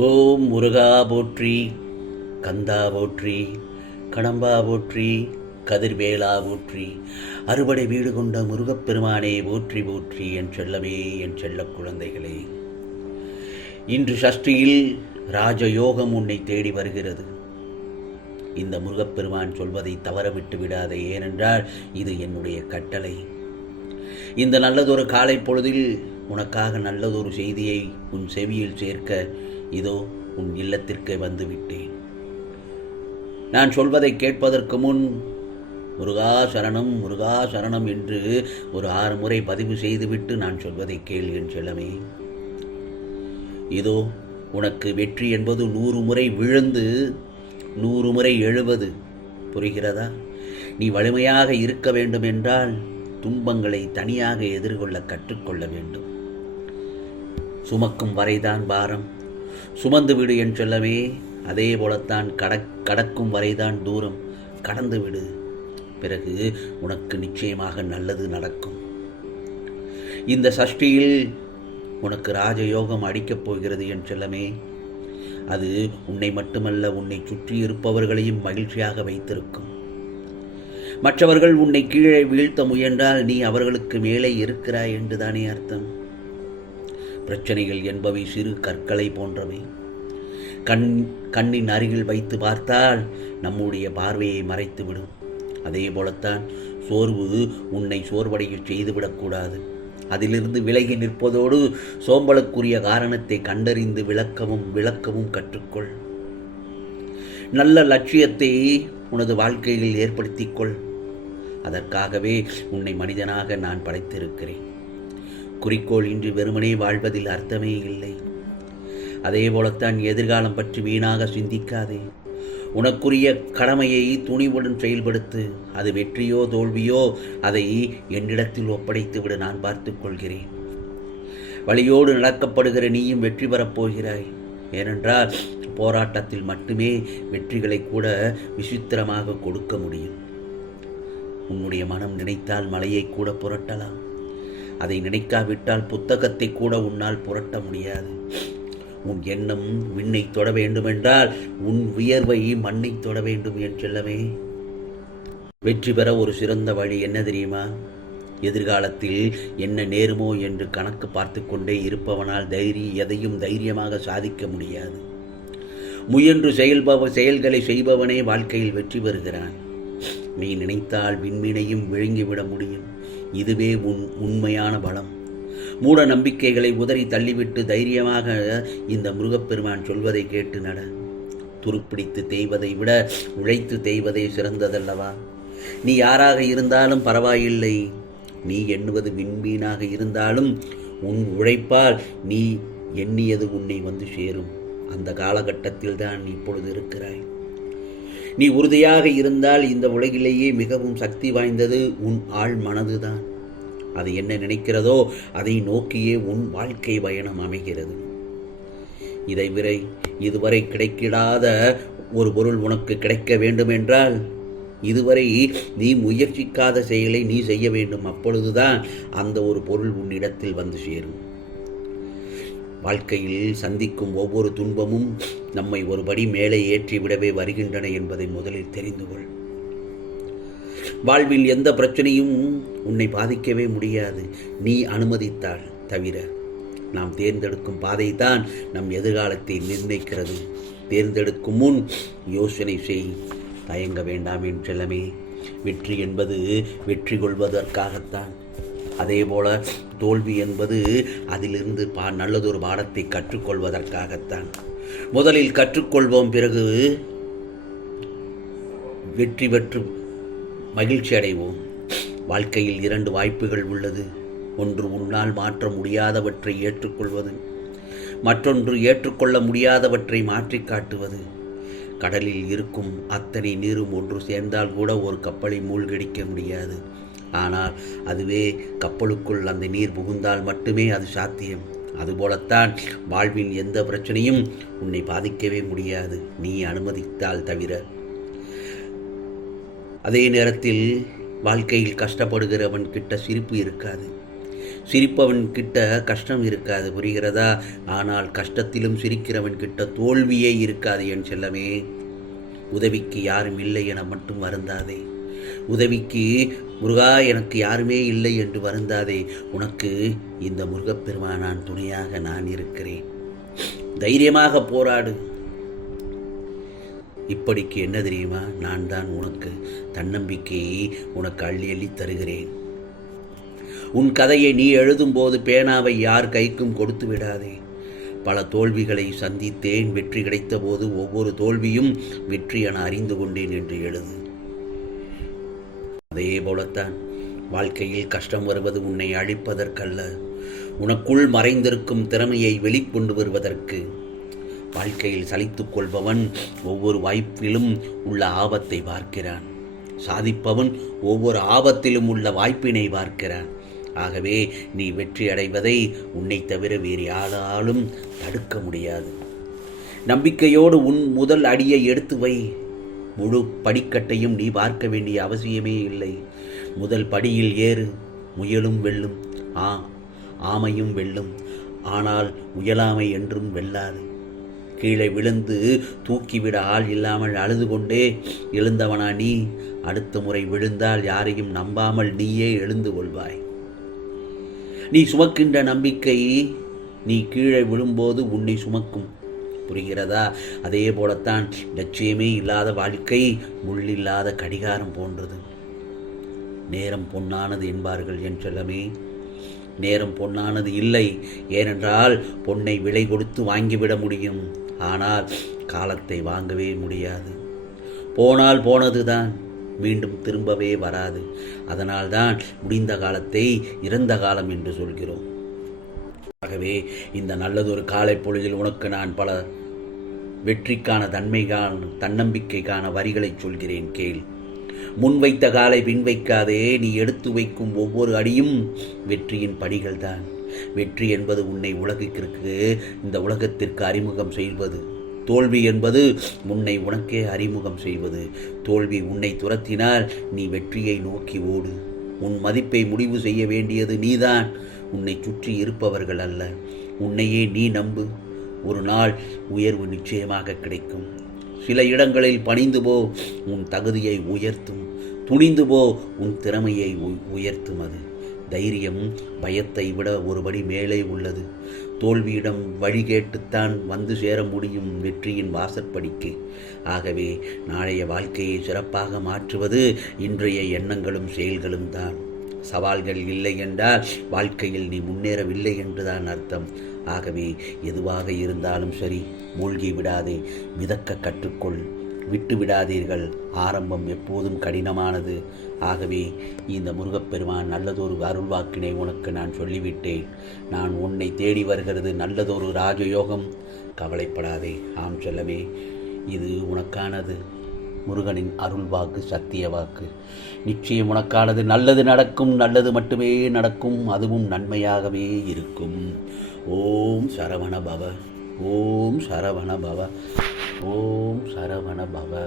ஓம் முருகா போற்றி, கந்தா போற்றி, கடம்பா போற்றி, கதிர்வேலா போற்றி, அறுபடை வீடு கொண்ட முருகப்பெருமானே போற்றி போற்றி. என் செல்லமே, என் செல்ல குழந்தைகளே, இன்று சஷ்டியில் ராஜயோகம் உன்னை தேடி வருகிறது. இந்த முருகப்பெருமான் சொல்வதை தவற விட்டு விடாதே, ஏனென்றால் இது என்னுடைய கட்டளை. இந்த நல்லதொரு காலை பொழுதில் உனக்காக நல்லதொரு செய்தியை உன் செவியில் சேர்க்க இதோ உன் இல்லத்திற்கு வந்துவிட்டேன். நான் சொல்வதை கேட்பதற்கு முன் முருகா சரணம், முருகா சரணம் என்று ஒரு 6 முறை பதிவு செய்துவிட்டு நான் சொல்வதை கேள் என் செல்லமே. இதோ உனக்கு வெற்றி என்பது 100 முறை விழுந்து 100 முறை எழுவது. புரிகிறதா? நீ வலிமையாக இருக்க வேண்டும் என்றால் துன்பங்களை தனியாக எதிர்கொள்ள கற்றுக்கொள்ள வேண்டும். சுமக்கும் வரைதான் பாரம், சுமந்து விடு என் செல்லமே. அதே போலத்தான் கடக்கும் வரைதான் தூரம், கடந்து விடு. பிறகு உனக்கு நிச்சயமாக நல்லது நடக்கும். இந்த சஷ்டியில் உனக்கு ராஜயோகம் அடிக்கப் போகிறது என் செல்லமே. அது உன்னை மட்டுமல்ல, உன்னை சுற்றி இருப்பவர்களையும் மகிழ்ச்சியாக வைத்திருக்கும். மற்றவர்கள் உன்னை கீழே வீழ்த்த முயன்றால் நீ அவர்களுக்கு மேலே இருக்கிறாய் என்றுதானே அர்த்தம். பிரச்சனைகள் என்பவை சிறு கற்களை போன்றவை. கண்ணின் அருகில் வைத்து பார்த்தால் நம்முடைய பார்வையை மறைத்துவிடும். அதே போலத்தான் சோர்வு உன்னை சோர்வடைய செய்துவிடக்கூடாது. அதிலிருந்து விலகி நிற்பதோடு சோம்பலுக்குரிய காரணத்தை கண்டறிந்து விளக்கவும் கற்றுக்கொள். நல்ல லட்சியத்தை உனது வாழ்க்கையில் ஏற்படுத்திக்கொள். அதற்காகவே உன்னை மனிதனாக நான் படைத்திருக்கிறேன். குறிக்கோள் இன்றி வெறுமனே வாழ்வதில் அர்த்தமே இல்லை. அதே போலத்தான் எதிர்காலம் பற்றி வீணாக சிந்திக்காதே. உனக்குரிய கடமையை துணிவுடன் செயல்படுத்து. அது வெற்றியோ தோல்வியோ அதை என்னிடத்தில் ஒப்படைத்துவிடு, நான் பார்த்து கொள்கிறேன். வழியோடு நடக்கப்படுகிற நீயும் வெற்றி பெறப் போகிறாய். ஏனென்றால் போராட்டத்தில் மட்டுமே வெற்றிகளை கூட விசித்திரமாக கொடுக்க முடியும். உன்னுடைய மனம் நினைத்தால் மலையை கூட புரட்டலாம். அதை நினைக்காவிட்டால் புத்தகத்தை கூட உன்னால் புரட்ட முடியாது. உன் எண்ணம் விண்ணை தொட வேண்டுமென்றால் உன் வியர்வை மண்ணை தொட வேண்டும் என் செல்லமே. வெற்றி பெற ஒரு சிறந்த வழி என்ன தெரியுமா? எதிர்காலத்தில் என்ன நேருமோ என்று கணக்கு பார்த்து கொண்டே இருப்பவனால் எதையும் தைரியமாக சாதிக்க முடியாது. முயன்று செயல்களை செய்பவனே வாழ்க்கையில் வெற்றி பெறுகிறான். நீ நினைத்தால் விண்மீனையும் விழுங்கிவிட முடியும். இதுவே உண்மையான பலம். மூட நம்பிக்கைகளை உதறி தள்ளிவிட்டு தைரியமாக இந்த முருகப்பெருமான் சொல்வதை கேட்டு நட. துருப்பிடித்து தேய்வதை விட உழைத்து தேய்வதே சிறந்ததல்லவா? நீ யாராக இருந்தாலும் பரவாயில்லை. நீ எண்ணுவது விண்மீனாக இருந்தாலும் உன் உழைப்பால் நீ எண்ணியது உன்னை வந்து சேரும். அந்த காலகட்டத்தில் தான் இப்பொழுது இருக்கிறாய். நீ உறுதியாக இருந்தால் இந்த உலகிலேயே மிகவும் சக்தி வாய்ந்தது உன் ஆழ் மனதுதான். அது என்ன நினைக்கிறதோ அதை நோக்கியே உன் வாழ்க்கை பயணம் அமைகிறது. இதுவரை கிடைக்கிடாத ஒரு பொருள் உனக்கு கிடைக்க வேண்டுமென்றால் இதுவரை நீ முயற்சிக்காத செயலை நீ செய்ய வேண்டும். அப்பொழுதுதான் அந்த ஒரு பொருள் உன்னிடத்தில் வந்து சேரும். வாழ்க்கையில் சந்திக்கும் ஒவ்வொரு துன்பமும் நம்மை ஒருபடி மேலே ஏற்றிவிடவே வருகின்றன என்பதை முதலில் தெரிந்து கொள். வாழ்வில் எந்த பிரச்சனையும் உன்னை பாதிக்கவே முடியாது, நீ அனுமதித்தால் தவிர. நாம் தேர்ந்தெடுக்கும் பாதை தான் நம் எதிர்காலத்தை நிர்ணயிக்கிறது. தேர்ந்தெடுக்கும் முன் யோசனை செய், தயங்க வேண்டாம் என் செல்லமே. வெற்றி என்பது வெற்றி கொள்வதற்காகத்தான். அதேபோல தோல்வி என்பது அதிலிருந்து நல்லதொரு பாடத்தை கற்றுக்கொள்வதற்காகத்தான். முதலில் கற்றுக்கொள்வோம், பிறகு வெற்றி பெற்று மகிழ்ச்சி அடைவோம். வாழ்க்கையில் 2 வாய்ப்புகள் உள்ளது. ஒன்று உன்னால் மாற்ற முடியாதவற்றை ஏற்றுக்கொள்வது, மற்றொன்று ஏற்றுக்கொள்ள முடியாதவற்றை மாற்றி காட்டுவது. கடலில் இருக்கும் அத்தனை நீரும் ஒன்று சேர்ந்தால் கூட ஒரு கப்பலை மூழ்கடிக்க முடியாது. ஆனால் அதுவே கப்பலுக்குள் அந்த நீர் புகுந்தால் மட்டுமே அது சாத்தியம். அதுபோலத்தான் வாழ்வில் எந்த பிரச்சனையும் உன்னை பாதிக்கவே முடியாது, நீ அனுமதித்தால் தவிர. அதே நேரத்தில் வாழ்க்கையில் கஷ்டப்படுகிறவன் கிட்ட சிரிப்பு இருக்காது. சிரிப்பவன் கிட்ட கஷ்டம் இருக்காது, புரிகிறதா? ஆனால் கஷ்டத்திலும் சிரிக்கிறவன் கிட்ட தோல்வியே இருக்காது என் செல்லமே. உதவிக்கு யாரும் இல்லை என மட்டும் வருந்தாதே. உதவிக்கு முருகா எனக்கு யாருமே இல்லை என்று வருந்தாதே. உனக்கு இந்த முருகப்பெருமான் துணையாக நான் இருக்கிறேன். தைரியமாக போராடு. இப்படிக்கு என்ன தெரியுமா? நான் தான் உனக்கு தன்னம்பிக்கையை உனக்கு அள்ளி அள்ளி தருகிறேன். உன் கதையை நீ எழுதும்போது பேனாவை யார் கைக்கும் கொடுத்து விடாதே. பல தோல்விகளை சந்தித்தேன், வெற்றி கிடைத்த போது ஒவ்வொரு தோல்வியும் வெற்றி என அறிந்து கொண்டேன் என்று எழுது. அதே போலத்தான் வாழ்க்கையில் கஷ்டம் வருவது உன்னை அழிப்பதற்கல்ல, உனக்குள் மறைந்திருக்கும் திறமையை வெளிக்கொண்டு வருவதற்கு. வாழ்க்கையில் சலித்துக் கொள்பவன் ஒவ்வொரு வாய்ப்பிலும் உள்ள ஆபத்தை பார்க்கிறான். சாதிப்பவன் ஒவ்வொரு ஆபத்திலும் உள்ள வாய்ப்பினை பார்க்கிறான். ஆகவே நீ வெற்றி அடைவதை உன்னை தவிர வேறு யாராலும் தடுக்க முடியாது. நம்பிக்கையோடு உன் முதல் அடியை எடுத்து வை. முழு படிக்கட்டையும் நீ பார்க்க வேண்டிய அவசியமே இல்லை. முதல் படியில் ஏறு. முயலும் வெல்லும், ஆமையும் வெல்லும். ஆனால் முயலாமை என்றும் வெல்லாது. கீழே விழுந்து தூக்கிவிட ஆள் இல்லாமல் அழுது கொண்டே எழுந்தவனா நீ? அடுத்த முறை விழுந்தால் யாரையும் நம்பாமல் நீயே எழுந்து கொள்வாய். நீ சுமக்கின்ற நம்பிக்கை நீ கீழே விழும்போது உன்னை சுமக்கும், புரிகிறதா? அதே போலத்தான் லட்சியமே இல்லாத வாழ்க்கை முள்ளில்லாத கடிகாரம் போன்றது. நேரம் பொன்னானது என்பார்கள் என் செல்லமே. நேரம் பொன்னானது இல்லை. ஏனென்றால் பொன்னை விலை கொடுத்து வாங்கிவிட முடியும், ஆனால் காலத்தை வாங்கவே முடியாது. போனால் போனதுதான், மீண்டும் திரும்பவே வராது. அதனால்தான் முடிந்த காலத்தை இறந்த காலம் என்று சொல்கிறோம். ஆகவே இந்த நல்லதொரு காலை பொழுதில் உனக்கு நான் பல வெற்றிக்கான தன்னம்பிக்கைக்கான வரிகளை சொல்கிறேன், கேள். முன்வைத்த காலை பின் வைக்காதே. நீ எடுத்து வைக்கும் ஒவ்வொரு அடியும் வெற்றியின் படிகள்தான். வெற்றி என்பது உன்னை இந்த உலகத்திற்கு அறிமுகம் செய்வது. தோல்வி என்பது உன்னை உனக்கே அறிமுகம் செய்வது. தோல்வி உன்னை துரத்தினால் நீ வெற்றியை நோக்கி ஓடு. உன் மதிப்பை முடிவு செய்ய வேண்டியது நீதான், உன்னை சுற்றி இருப்பவர்கள் அல்ல. உன்னையே நீ நம்பு. ஒரு நாள் உயர்வு நிச்சயமாக கிடைக்கும். சில இடங்களில் பணிந்து போ, உன் தகுதியை உயர்த்தும். துணிந்து போ, உன் திறமையை உயர்த்தும். அது தைரியம் பயத்தை விட ஒருபடி மேலே உள்ளது. தோல்வியிடம் வழி கேட்டுத்தான் வந்து சேர முடியும் வெற்றியின் வாசற்படிக்கு. ஆகவே நாளைய வாழ்க்கையை சிறப்பாக மாற்றுவது இன்றைய எண்ணங்களும் செயல்களும் தான். சவால்கள் இல்லை என்றால் வாழ்க்கையில் நீ முன்னேறவில்லை என்றுதான் அர்த்தம். ஆகவே எதுவாக இருந்தாலும் சரி, மூழ்கி விடாதே, மிதக்க கற்றுக்கொள். விட்டு விடாதீர்கள். ஆரம்பம் எப்போதும் கடினமானது. ஆகவே இந்த முருகப்பெருமான் நல்லதொரு அருள்வாக்கினை உனக்கு நான் சொல்லிவிட்டேன். நான் உன்னை தேடி வருகிறது நல்லதொரு ராஜயோகம். கவலைப்படாதே. ஆம் செல்லவே, இது உனக்கானது. முருகனின் அருள் வாக்கு, சத்திய வாக்கு. நிச்சயம் உனக்கானது. நல்லது நடக்கும், நல்லது மட்டுமே நடக்கும், அதுவும் நன்மையாகவே இருக்கும். ஓம் சரவண பவ. ஓம் சரவண பவ. ஓம் சரவண பவ.